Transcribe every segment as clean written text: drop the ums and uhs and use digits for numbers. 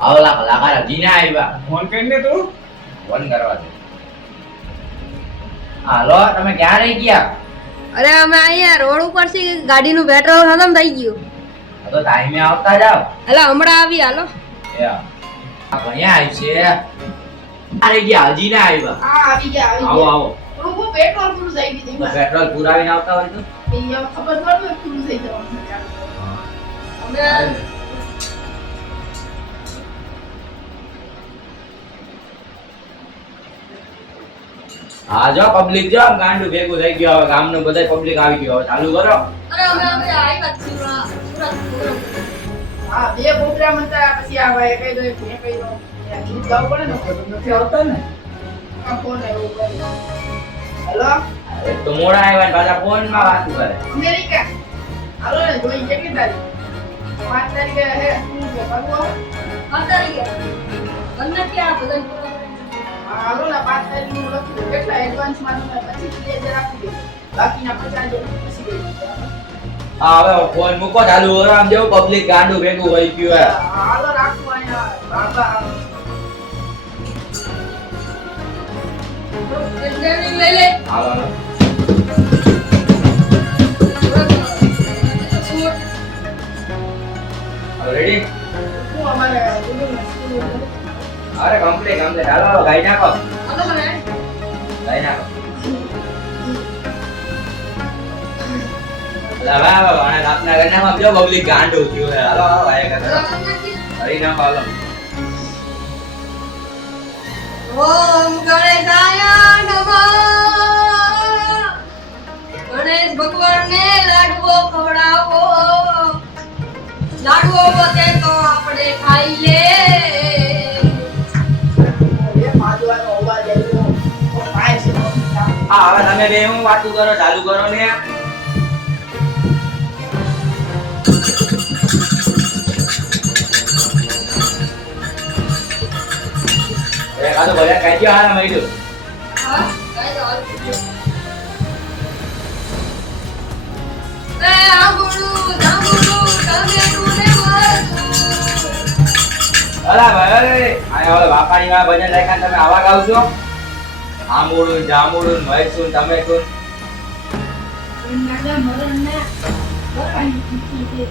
આવલા કલાકાર હજી ના આવ્યા. ફોન કરીને તું ફોન કરવા દે. હાલો, તમે ક્યાં રહી ગયા? અરે અમે અહીંયા રોડ ઉપર છે, ગાડીનું પેટ્રોલ ખતમ થઈ ગયું. આ તો ટાઈમે આવતા જાવ. એટલે હમણાં આવી હાલો. આ ભણ્યા આવી છે. આ રહી ગયા હજી ના આવ્યા. હા આવી ગયા આવો આવો. થોડું પેટ્રોલ પૂરું થઈ ગયું તો પેટ્રોલ પુરાવીને આવતા હોય તો એ ખબર પડે પૂરું થઈ જવાનું અમે હા જો પબ્લિક જો આમ ગાંડું ભેગું થઈ ગયું. હવે ગામનું બધા પબ્લિક આવી ગયું. હવે ચાલુ કરો. અમે આવ્યા જ છીએ સુરત. હા બે પ્રોગ્રામ હતા પછી આ ભાઈ કહી દો મેં કહી દો ગીત ગાવું પડે ને નથી આવતા ને આ ફોન આવ્યો કર્યો હેલો એક તો મોડા આવ્યા ને પાછા ફોન માં વાત કરે. અમેરિકા હાલો ને જોઈ કેટલી તારીખ 5 તારીખે હે શું છે કરવું અંતરી ગયા બંને ક્યાં બધા હા હાલો ને 5 તારીખ નું લખ્યું કેટલા એડવાન્સ માં તમે 25,000 આપી દો બાકીના 50,000 પછી દે હા હવે ફોન મૂકો ચાલુ કરો. આમ જેવું પબ્લિક ગાંડું ભેગું થઈ ગયું હે. હાલો રાખો અહીંયા બાબા લઈ લે હાલો હાલો. હાલો રેડી? હું અમારે સ્કૂલ અરે કમ્પ્લીટ કમ્પ્લીટ. હાલો ગાઈ નાખો. હાલો મને ગાઈ નાખો. લા વાહ વાહ અને આપના ઘરનામાં જો પબ્લિક ગાંડું થયું હે. હાલો હાલો આયા કરતા. હરી નાખો હાલો. ઓમ ગણેશાય નમઃ. ગણેશ ભગવાનને લાડવો ખવડાવો. લાડવો વધે તો આપણે ખાઈ લે. એ માધવાનો અવાજ આવ્યો તો પાય છે હા હવે તમે બે હું વાતું કરો ચાલુ કરો ને. એ કાતો ભલે કાઈ ગયો હારા મરી ગયો. હા કઈ દો. એ આંબુડું જાંબુડું ટમેટું ને મરચું. અલા ભાઈ આયા ઓલા બાપાની માં ભજન રાખ્યા તમે આવા ગાવ છો? આંબુડું જાંબુડું મરચું ટમેટું. નાના મરણને બકાઈ દીધી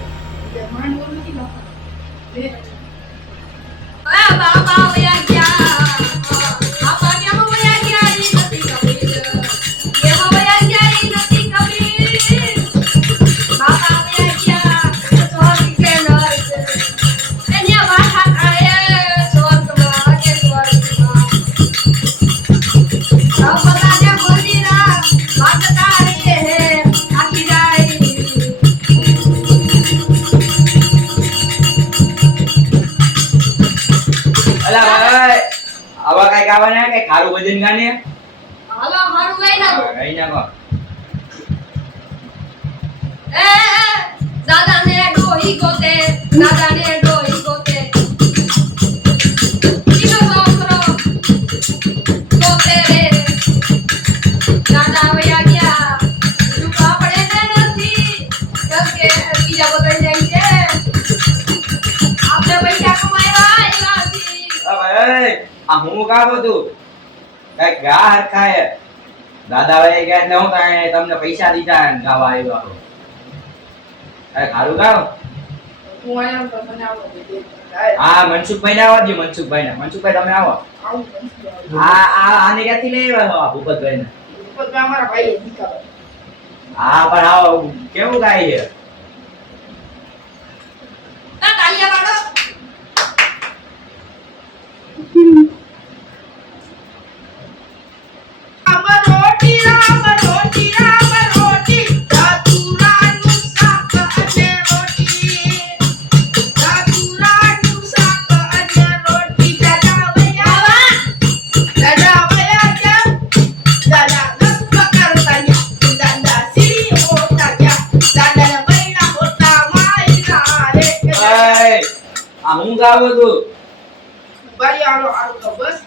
છે માન બોલું નથી બાપા એ બાબા વયા ગયા. બાબા કેમ વયા ગયા ઈ નથી ખબર. કેમ વયા ગયા ઈ નથી ખબર. બાબા વયા ગયા સ્વર્ગ કે નરક. એન્યા વાઠા ખાય સ્વર્ગમાં કે સ્વર્ગમાં. બાબાને મંદિરા વાગતા રહે હે આખી રાત. અલા ભાઈ આવા કઈ ગાવાના કે ખારું ભજન ગાને? હાલો હારું ગઈ ના ગાઈ નાખો. એ દાદાને ડોહી ગોતે. દાદાને ડોહી ગોતે. ઈનો છોકરો ગોતે રે. દાદા વયા ગયા. રૂપા પડે ને નથી કેમ કે બીજા બધા જાય છે. આપણે પૈસા કમાયા એનાથી. આ ભાઈ આ હું ગાવ હતું કઈ ગા હરખાય. દાદા ભાઈ ગયા એટલે હું કાંઈ તમને પૈસા દીધા ને ગાવા આવ્યો હતો. કઈ ખારું ગાવ. હું આયા તો મને આવો દે હા મનસુખભાઈ ને આવજો. મનસુખભાઈ તમે આવો. આવું આને ક્યાંથી લઈ આવ્યા છો ભૂપતભાઈ ને? ઉપર અમારા ભાઈ દીકરા હા પણ આવો કેવું ગાય છે? તાલિયા પાડો. રામ રોટી દાતુરાનું શાક અને રોટી દાદા વયા ગયા દાદા નસ પકડતા ગયા દાદા સીડી હોતા ગયા દાદાના બૈરા હોતા માયના રે આ હું ગાવ હતું. ભાઈ આલો તો બસ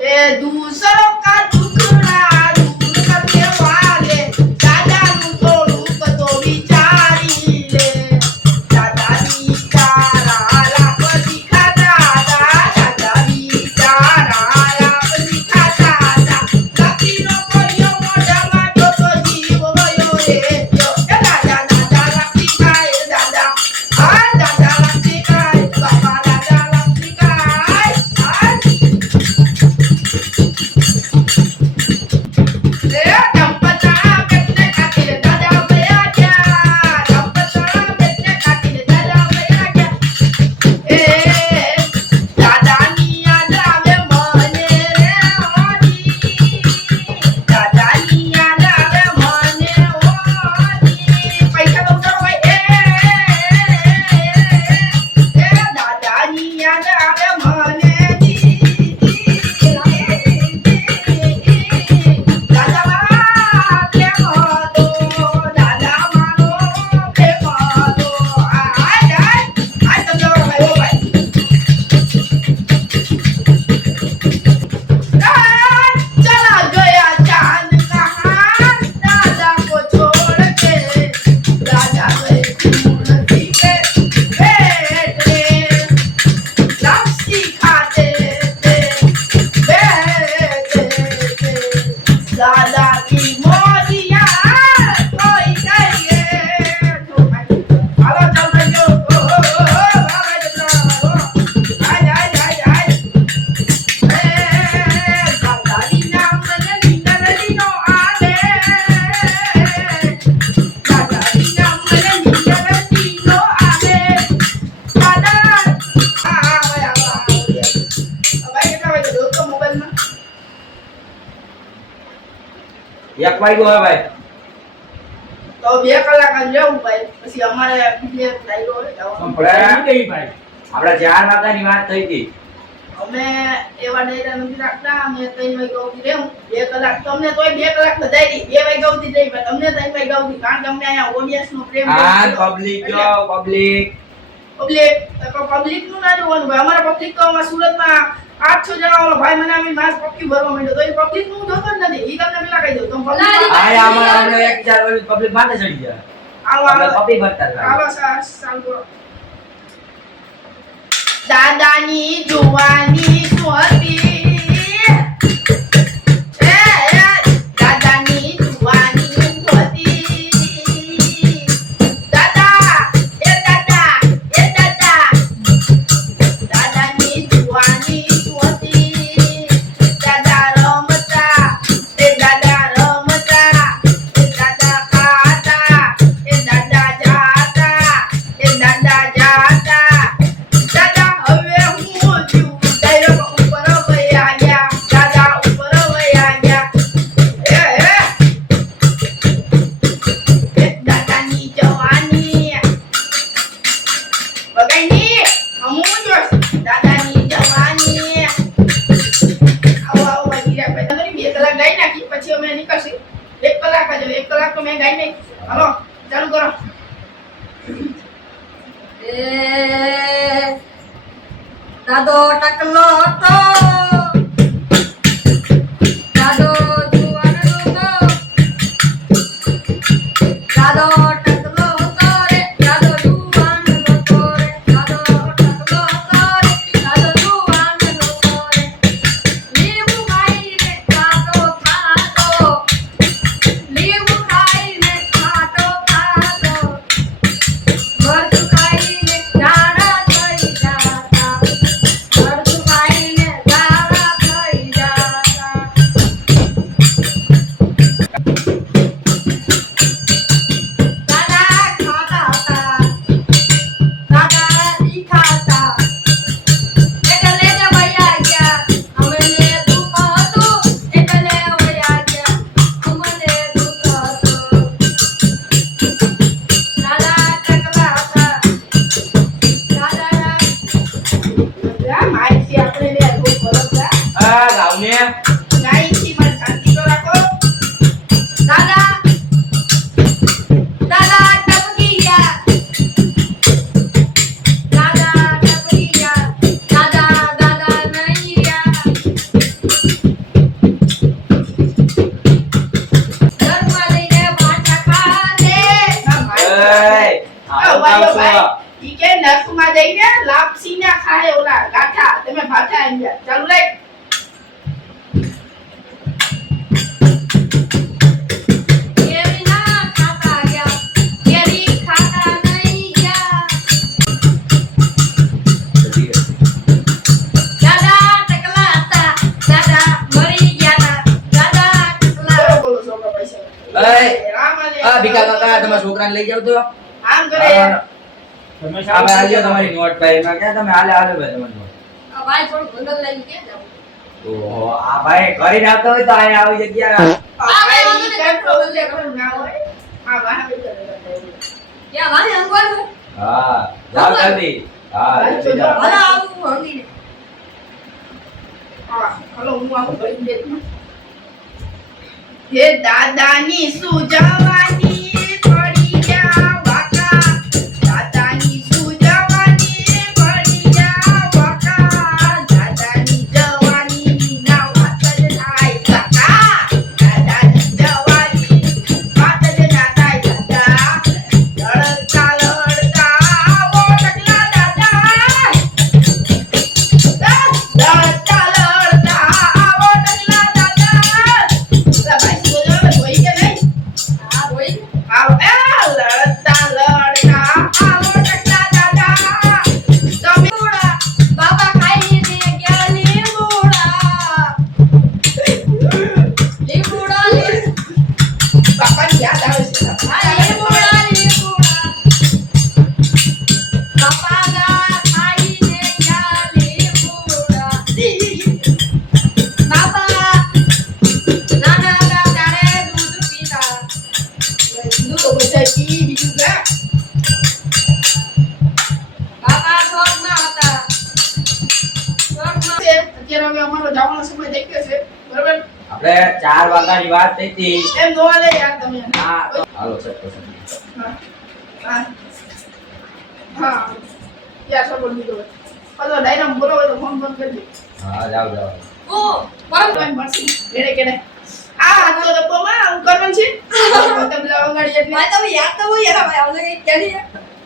ए दूसरों का टुकड़ा दूर करने वाले दादा नु तो रूप तो विचारी ले दादा नी तारा लाख એક વાગ્યો હે ભાઈ. તો 2 કલાક જ રહેવું ભાઈ, પછી અમારે બીજે ડાયરો હોય જવાનું. આપણે આપણા 4 વાગ્યાની વાત થઈ હતી. અમે એવા ડાયરા નથી રાખતા, અમે 3 વાગ્યા સુધી રહેવું. 2 કલાક તો અમને તોય 2 કલાક બધાય 2 વાગ્યા સુધી રહી, પણ તમને 3 વાગ્યા સુધી, કારણ કે અમને અહીંયા ઓડિયન્સ નો પ્રેમ પબ્લિક નું ના જોવાનું ભાઈ. અમારા પબ્લિક તો અમારા સુરતમાં 8-6 જણા ઓલો ભાઈ મને આમી માસ પક્કી ભરવા માંડ્યો, તો એ પબ્લિક નું જોતો જ નથી. ઈ તમને પેલા કહી દઉં. તમે પબ્લિક માટે ચડી ગયા. આવો પબ્લિક ભરતા હતા. આવો ચાલુ કરો. દાદાની જુવાની સુહતી, દાદાની જુવાની સુહતી, દાદા એ દાદા એ દાદા, દાદાની જુવાની સુહતી, દાદા રમતા એ દાદા રમતા, એ દાદા ખાતા એ દાદા જાતા, એ દાદા જાતા. દાદા હવે હું છું ડાયરો ઉપર વયા ગયા, દાદા ઉપર વયા ગયા. એ દાદાની જવાની બગાઈની હું જોશ, દાદાની જવાની. આવો વગીરા પછી 2 કલાક ગાઈ નાખી, પછી અમે નીકળશી. 1 કલાક જ, 1 કલાક તો મેં ગાઈ નાખી. હાલો ચાલુ કરો. દાદો ટકલો હતો, દાદો જુવાન હતો, દાદો ટકલો હતો રે, દાદો જુવાન હતો રે, દાદો ટકલો હતો રે, દાદો જુવાન હતો રે. લીંબુ ખાઈને ખાતો ખાતો, લીંબુ ખાઈને ખાતો ખાતો, મરચું ખાઈને ઝાડા થઈ જાતા, મરચું ખાઈને ઝાડા થઈ જાતા. દાદા ખાતા હતા, દાદા ઈ ખાતા, એટલે જ વયા ગયા. અમને દુઃખ હતું, એટલે વયા ગયા. અમને દુઃખ હતું. દાદા ટકલા હતા, દાદા આ માઈથી આપણે લે બહુ ફરક છે. આ ગામને ગાઈથી મને શાંતિ તો રાખો. દાદા દાદા ટપકી ગયા, દાદા ટપકી ગયા, દાદા દાદા નહીં રહ્યા. ઘરમાં જઈને પાછા ખાધે, આ માઈ ભાઈ ઈ કે નરકમાં જઈને લાપસીના ખાય ઓલા ગાઠા, તમે ભાઠા આઈ ગયા. ચાલુ રાખ. કેરી ના ખાતા ગયા, કેરી ખાતા નહીં ગયા. દાદા ટકલા હતા, દાદા મરી ગયા હતા, દાદા ટકલા. બોલો બોલો છોકરા પૈસા. રામ આલે. ભીખા કાકા તમારા છોકરાને લઈ જાવ તો. આમ કરે. તમે સાહેબ આલ્યો તમારી નોટ ભાઈ માં ક્યાં તમે હાલે ભાઈ તમારી નોટ. આ ભાઈ થોડું બંડલ લઈને ક્યાં જાવ? ઓહો આ ભાઈ કરીને આવતો હોય તો અહીંયા આવી જગ્યા આ ભાઈ ઈ મને કંટ્રોલ લે પણ ના હોય. આ વાહ બે કરે. ક્યાં વાહે અંગવાનું? હા જાવ જલ્દી હા જલ્દી જાઓ. ભલા આવું હંગીને. હા હાલો હું આવું કરી દે. હે દાદાની સુજવાની પડી ગયા વાકા, દાદાની સુજવાની પડી ગયા વાકા, દાદાની જવાની ના વાત જ થાય કાકા, દાદાની જવાની વાત જ ના થાય દાદા. લડતા લડતા આવો ટકલા દાદા, લડતા લડતા આવો ટકલા દાદા. લા ભાઈ સુજો જોઈ કે નહીં? હા બોઈ. હવે અમારો જવાનો સમય થઈ ગયો છે બરોબર આપણે 4 વાગ્યાની વાત થઈ હતી. એમ જોવા દે યાર તમે હા તો હાલો સર તો હા હા હા યાર સપોર્ટ દીધો પાછો ડાયનામ બોલાવો તો ફોન બંધ કરી દે હા જાઓ જાઓ. ઓ બરાબર તમે મરસી કેડે કેડે આ હાથ તો ડબ્બોમાં હું કરવાનું છે તબલા વગાડી એટલે ભાઈ તમે યાદ તો હોય યાર ભાઈ આવલે કઈ કેડી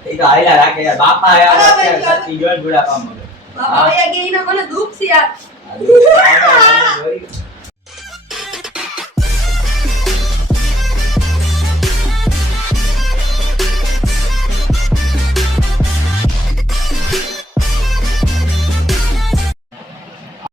એ તો હાલ્યા રાખે યાર બાપા યાર બરાબર, અત્યારે બરાબર. સચ્ચી જોઈને બુઢાપા મગે. બાબા વયા ગઈ ને મને દુઃખ છે યાર આ જોઈ.